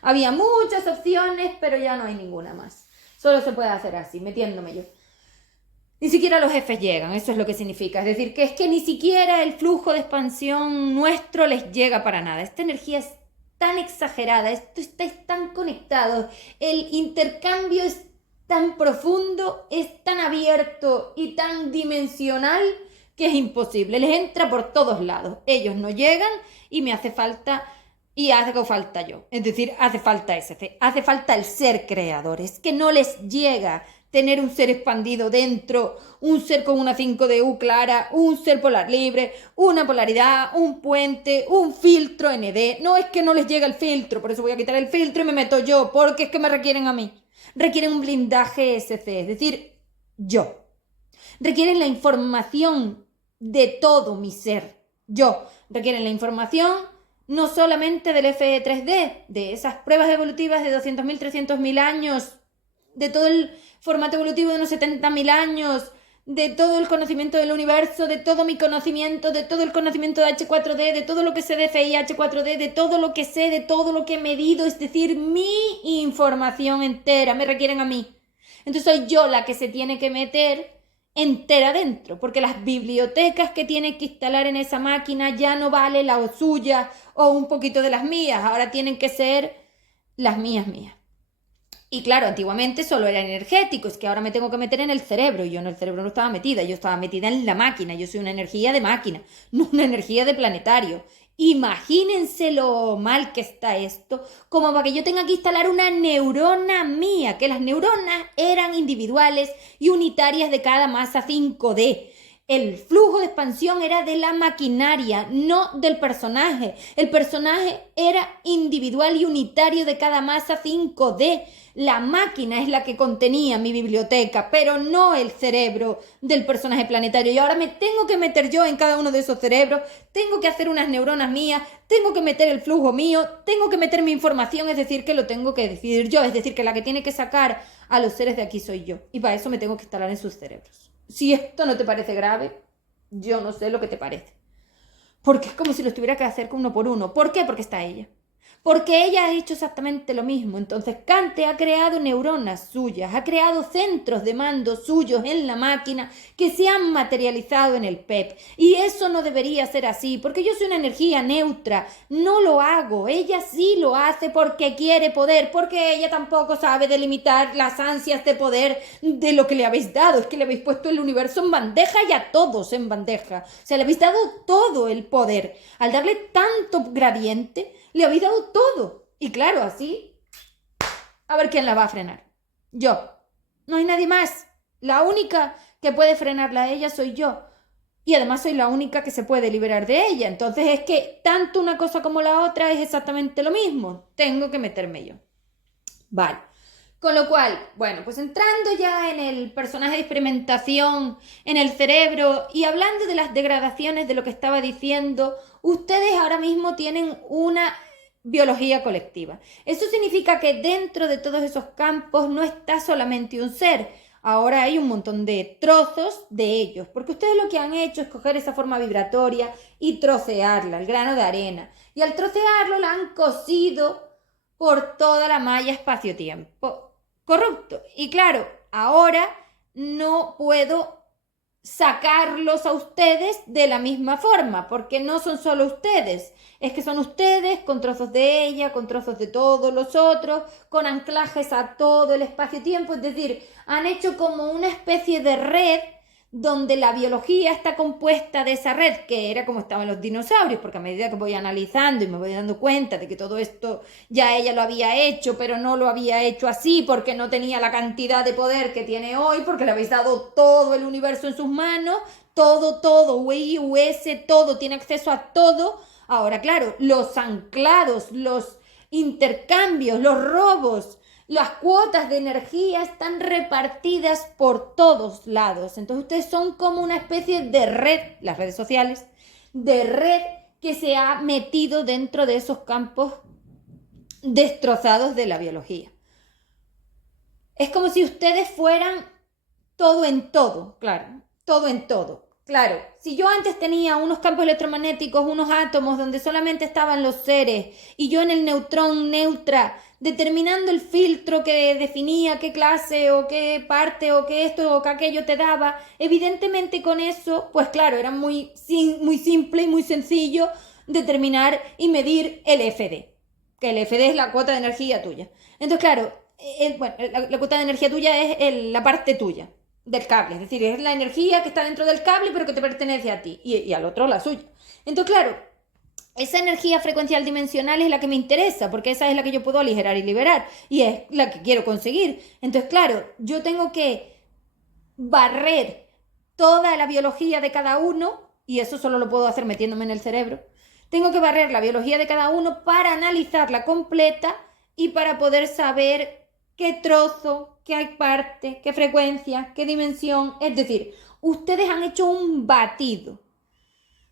Había muchas opciones, pero ya no hay ninguna más. Solo se puede hacer así, metiéndome yo. Ni siquiera los jefes llegan, eso es lo que significa. Es decir, que es que ni siquiera el flujo de expansión nuestro les llega para nada. Esta energía es tan exagerada, estáis tan conectados, el intercambio es tan profundo, es tan abierto y tan dimensional que es imposible. Les entra por todos lados. Ellos no llegan y me hace falta y hago falta yo. Es decir, hace falta SC, hace falta el ser creador. Es que no les llega tener un ser expandido dentro, un ser con una 5DU clara, un ser polar libre, una polaridad, un puente, un filtro ND. No es que no les llega el filtro, por eso voy a quitar el filtro y me meto yo, porque es que me requieren a mí. Requieren un blindaje SC, es decir, yo. Requieren la información de todo mi ser. Yo. Requieren la información no solamente del F3D, de esas pruebas evolutivas de 200.000, 300.000 años, de todo el formato evolutivo de unos 70.000 años, de todo el conocimiento del universo, de todo mi conocimiento, de todo el conocimiento de H4D, de todo lo que sé de FI-H4D, de todo lo que sé, de todo lo que he medido, es decir, mi información entera, me requieren a mí. Entonces soy yo la que se tiene que meter entera dentro, porque las bibliotecas que tienen que instalar en esa máquina ya no vale la suya o un poquito de las mías, ahora tienen que ser las mías. Y claro, antiguamente solo era energético, es que ahora me tengo que meter en el cerebro, y yo en el cerebro no estaba metida, yo estaba metida en la máquina, yo soy una energía de máquina, no una energía de planetario. Imagínense lo mal que está esto, como para que yo tenga que instalar una neurona mía, que las neuronas eran individuales y unitarias de cada masa 5D. El flujo de expansión era de la maquinaria, no del personaje. El personaje era individual y unitario de cada masa 5D. La máquina es la que contenía mi biblioteca, pero no el cerebro del personaje planetario. Y ahora me tengo que meter yo en cada uno de esos cerebros, tengo que hacer unas neuronas mías, tengo que meter el flujo mío, tengo que meter mi información, es decir, que lo tengo que decidir yo, es decir, que la que tiene que sacar a los seres de aquí soy yo. Y para eso me tengo que instalar en sus cerebros. Si esto no te parece grave, yo no sé lo que te parece. Porque es como si lo tuviera que hacer uno por uno. ¿Por qué? Porque está ella. Porque ella ha hecho exactamente lo mismo. Entonces Kante ha creado neuronas suyas, ha creado centros de mando suyos en la máquina que se han materializado en el PEP. Y eso no debería ser así, porque yo soy una energía neutra. No lo hago. Ella sí lo hace porque quiere poder, porque ella tampoco sabe delimitar las ansias de poder de lo que le habéis dado. Es que le habéis puesto el universo en bandeja y a todos en bandeja. O sea, le habéis dado todo el poder. Al darle tanto gradiente, le habéis dado todo. Y claro, así, a ver quién la va a frenar. Yo. No hay nadie más. La única que puede frenarla a ella soy yo. Y además soy la única que se puede liberar de ella. Entonces es que tanto una cosa como la otra es exactamente lo mismo. Tengo que meterme yo. Vale. Con lo cual, bueno, pues entrando ya en el personaje de experimentación, en el cerebro y hablando de las degradaciones de lo que estaba diciendo, ustedes ahora mismo tienen una biología colectiva. Eso significa que dentro de todos esos campos no está solamente un ser. Ahora hay un montón de trozos de ellos, porque ustedes lo que han hecho es coger esa forma vibratoria y trocearla, el grano de arena. Y al trocearlo la han cosido por toda la malla espacio-tiempo. Corrupto. Y claro, ahora no puedo sacarlos a ustedes de la misma forma, porque no son solo ustedes, es que son ustedes con trozos de ella, con trozos de todos los otros, con anclajes a todo el espacio-tiempo, es decir, han hecho como una especie de red donde la biología está compuesta de esa red, que era como estaban los dinosaurios, porque a medida que voy analizando y me voy dando cuenta de que todo esto ya ella lo había hecho, pero no lo había hecho así porque no tenía la cantidad de poder que tiene hoy, porque le habéis dado todo el universo en sus manos, todo, Wii, US, todo, tiene acceso a todo. Ahora, claro, los anclados, los intercambios, los robos, las cuotas de energía están repartidas por todos lados. Entonces ustedes son como una especie de red, las redes sociales, de red que se ha metido dentro de esos campos destrozados de la biología. Es como si ustedes fueran todo en todo, claro, todo en todo. Claro, si yo antes tenía unos campos electromagnéticos, unos átomos donde solamente estaban los seres y yo en el neutrón neutra determinando el filtro que definía qué clase o qué parte o qué esto o qué aquello te daba, evidentemente con eso, pues claro, era muy simple y muy sencillo determinar y medir el FD, que el FD es la cuota de energía tuya. Entonces, claro, la cuota de energía tuya es la parte tuya del cable, es decir, es la energía que está dentro del cable pero que te pertenece a ti y al otro la suya. Entonces, claro, esa energía frecuencial dimensional es la que me interesa, porque esa es la que yo puedo aligerar y liberar, y es la que quiero conseguir. Entonces, claro, yo tengo que barrer toda la biología de cada uno, y eso solo lo puedo hacer metiéndome en el cerebro. Tengo que barrer la biología de cada uno para analizarla completa y para poder saber qué trozo, qué parte, qué frecuencia, qué dimensión. Es decir, ustedes han hecho un batido.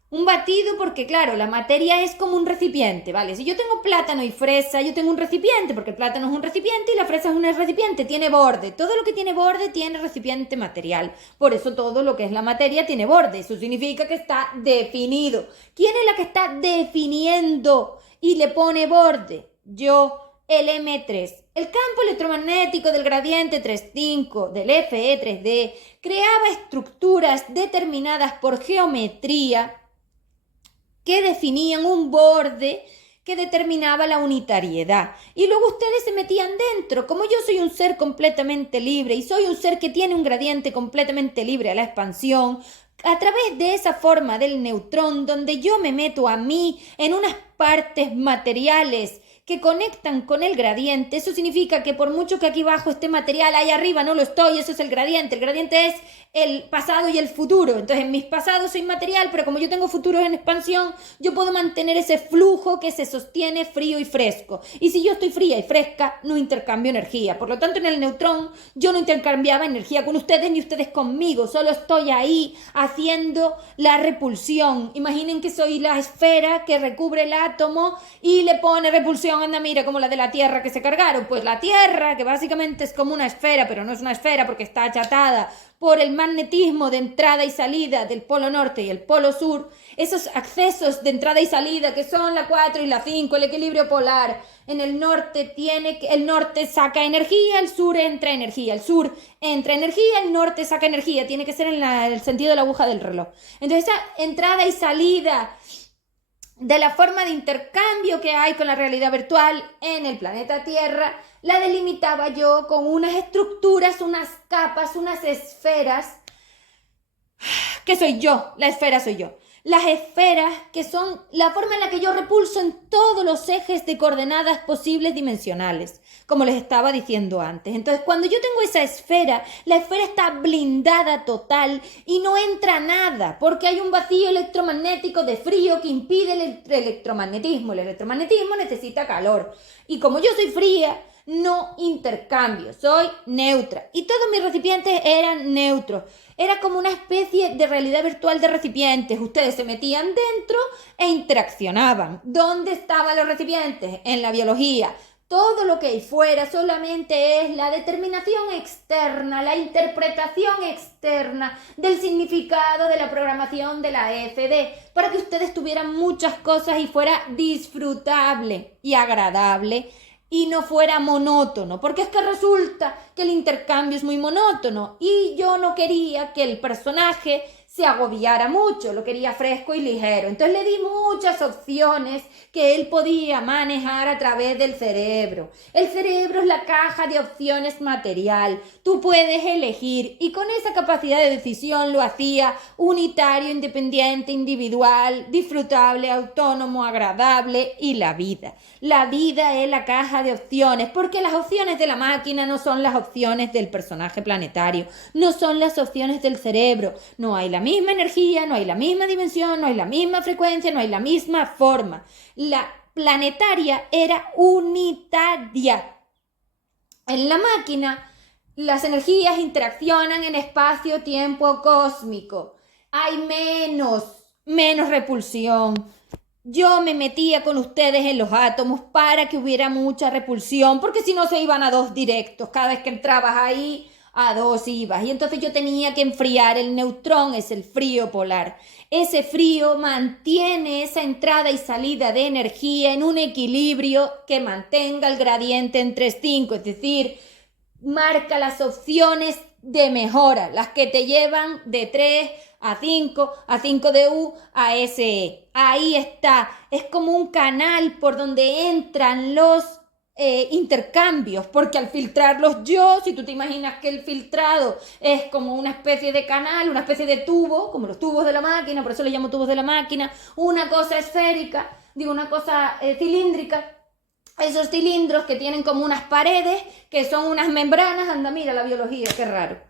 Un batido porque, claro, la materia es como un recipiente, ¿vale? Si yo tengo plátano y fresa, yo tengo un recipiente, porque el plátano es un recipiente y la fresa es un recipiente, tiene borde. Todo lo que tiene borde tiene recipiente material. Por eso todo lo que es la materia tiene borde. Eso significa que está definido. ¿Quién es la que está definiendo y le pone borde? Yo, el M3. El campo electromagnético del gradiente 3,5 del FE3D creaba estructuras determinadas por geometría que definían un borde que determinaba la unitariedad. Y luego ustedes se metían dentro. Como yo soy un ser completamente libre y soy un ser que tiene un gradiente completamente libre a la expansión, a través de esa forma del neutrón, donde yo me meto a mí en unas partes materiales que conectan con el gradiente. Eso significa que por mucho que aquí abajo esté material, ahí arriba no lo estoy, eso es el gradiente. El gradiente es el pasado y el futuro. Entonces en mis pasados soy material, pero como yo tengo futuros en expansión, yo puedo mantener ese flujo que se sostiene frío y fresco. Y si yo estoy fría y fresca, no intercambio energía. Por lo tanto, en el neutrón yo no intercambiaba energía con ustedes ni ustedes conmigo. Solo estoy ahí haciendo la repulsión. Imaginen que soy la esfera que recubre el átomo y le pone repulsión, anda, mira, como la de la Tierra que se cargaron. Pues la Tierra, que básicamente es como una esfera, pero no es una esfera porque está achatada por el magnetismo de entrada y salida del polo norte y el polo sur, esos accesos de entrada y salida que son la 4 y la 5, el equilibrio polar. En el norte el norte saca energía, el sur entra energía, el sur entra energía, el norte saca energía, tiene que ser en el sentido de la aguja del reloj. Entonces esa entrada y salida de la forma de intercambio que hay con la realidad virtual en el planeta Tierra, la delimitaba yo con unas estructuras, unas capas, unas esferas, que soy yo, la esfera soy yo. Las esferas, que son la forma en la que yo repulso en todos los ejes de coordenadas posibles dimensionales, como les estaba diciendo antes. Entonces, cuando yo tengo esa esfera, la esfera está blindada total y no entra nada, porque hay un vacío electromagnético de frío que impide el electromagnetismo. El electromagnetismo necesita calor. Y como yo soy fría, no intercambio, soy neutra. Y todos mis recipientes eran neutros. Era como una especie de realidad virtual de recipientes. Ustedes se metían dentro e interaccionaban. ¿Dónde estaban los recipientes? En la biología. Todo lo que hay fuera solamente es la determinación externa, la interpretación externa del significado de la programación de la EFD, para que ustedes tuvieran muchas cosas y fuera disfrutable y agradable y no fuera monótono, porque es que resulta que el intercambio es muy monótono y yo no quería que el personaje se agobiara mucho, lo quería fresco y ligero. Entonces le di muchas opciones que él podía manejar a través del cerebro. El cerebro es la caja de opciones material. Tú puedes elegir y con esa capacidad de decisión lo hacía unitario, independiente, individual, disfrutable, autónomo, agradable y la vida. La vida es la caja de opciones porque las opciones de la máquina no son las opciones del personaje planetario, no son las opciones del cerebro. No hay la misma energía, no hay la misma dimensión, no hay la misma frecuencia, no hay la misma forma. La planetaria era unitaria. En la máquina, las energías interaccionan en espacio-tiempo cósmico. Hay menos repulsión. Yo me metía con ustedes en los átomos para que hubiera mucha repulsión, porque si no se iban a dos directos. Cada vez que entrabas ahí, a dos ibas. Y entonces yo tenía que enfriar. El neutrón es el frío polar. Ese frío mantiene esa entrada y salida de energía en un equilibrio que mantenga el gradiente en 3,5, es decir, marca las opciones de mejora, las que te llevan de 3 a 5 de U a SE. Ahí está, es como un canal por donde entran los intercambios, porque al filtrarlos yo, si tú te imaginas que el filtrado es como una especie de canal, una especie de tubo, como los tubos de la máquina, por eso le llamo tubos de la máquina, una cosa esférica, digo una cosa cilíndrica, esos cilindros que tienen como unas paredes, que son unas membranas, anda, mira la biología, qué raro.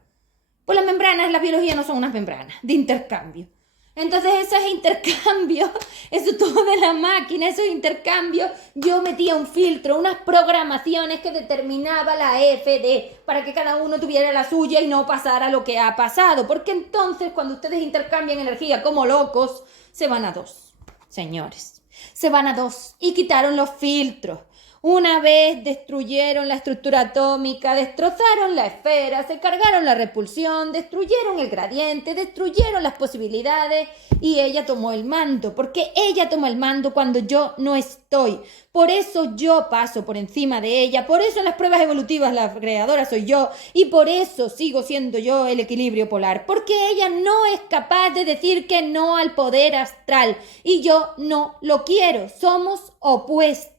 Pues las membranas en la biología no son unas membranas de intercambio. Entonces esos intercambios, eso todo de la máquina, esos intercambios, yo metía un filtro, unas programaciones que determinaba la EFD para que cada uno tuviera la suya y no pasara lo que ha pasado. Porque entonces cuando ustedes intercambian energía como locos, se van a dos, señores. Se van a dos y quitaron los filtros. Una vez destruyeron la estructura atómica, destrozaron la esfera, se cargaron la repulsión, destruyeron el gradiente, destruyeron las posibilidades y ella tomó el mando, porque ella toma el mando cuando yo no estoy. Por eso yo paso por encima de ella, por eso en las pruebas evolutivas la creadora soy yo y por eso sigo siendo yo el equilibrio polar, porque ella no es capaz de decir que no al poder astral y yo no lo quiero, somos opuestos.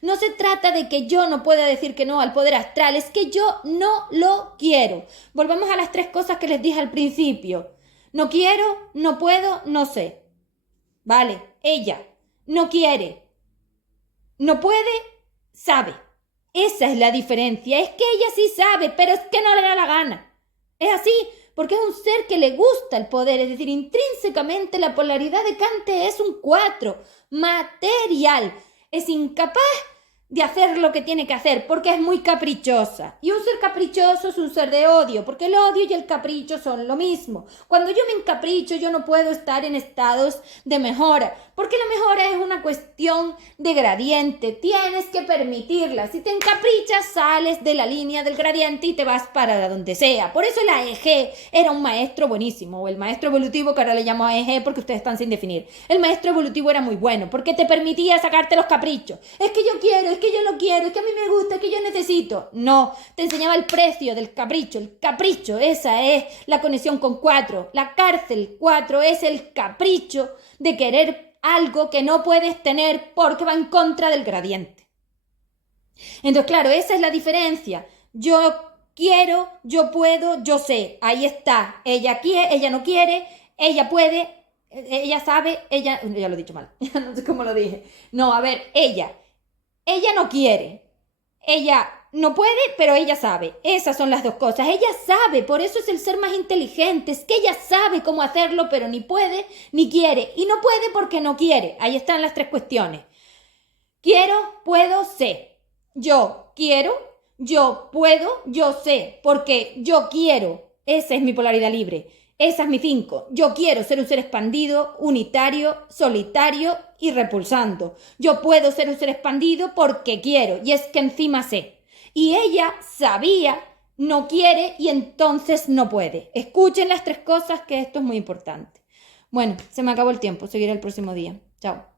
No se trata de que yo no pueda decir que no al poder astral, es que yo no lo quiero. Volvamos a las 3 cosas que les dije al principio. No quiero, no puedo, no sé. Vale, ella no quiere, no puede sabe. Esa es la diferencia. Es que ella sí sabe, pero es que no le da la gana. Es así, porque es un ser que le gusta el poder. Es decir, intrínsecamente la polaridad de Kant es un 4, material. Es incapaz de hacer lo que tiene que hacer porque es muy caprichosa. Y un ser caprichoso es un ser de odio, porque el odio y el capricho son lo mismo. Cuando yo me encapricho, yo no puedo estar en estados de mejora, porque la mejora es una cuestión de gradiente. Tienes que permitirla. Si te encaprichas, sales de la línea del gradiente y te vas para donde sea. Por eso el AEG era un maestro buenísimo, o el maestro evolutivo, que ahora le llamo AEG porque ustedes están sin definir. El maestro evolutivo era muy bueno, porque te permitía sacarte los caprichos. Es que yo quiero, es que yo lo quiero, es que a mí me gusta, es que yo necesito. No, te enseñaba el precio del capricho. El capricho, esa es la conexión con 4. La cárcel 4 es el capricho de querer algo que no puedes tener porque va en contra del gradiente. Entonces, claro, esa es la diferencia. Yo quiero, yo puedo, yo sé. Ahí está. Ella quiere, ella no quiere, ella puede, ella sabe, ella... Ya lo he dicho mal. No sé cómo lo dije. No, a ver, ella no quiere. Ella no puede, pero ella sabe. Esas son las dos cosas. Ella sabe, por eso es el ser más inteligente. Es que ella sabe cómo hacerlo, pero ni puede ni quiere. Y no puede porque no quiere. Ahí están las tres cuestiones. Quiero, puedo, sé. Yo quiero, yo puedo, yo sé. Porque yo quiero. Esa es mi polaridad libre. Esa es mi 5. Yo quiero ser un ser expandido, unitario, solitario y repulsando. Yo puedo ser un ser expandido porque quiero. Y es que encima sé. Y ella sabía, no quiere y entonces no puede. Escuchen las tres cosas, que esto es muy importante. Bueno, se me acabó el tiempo. Seguiré el próximo día. Chao.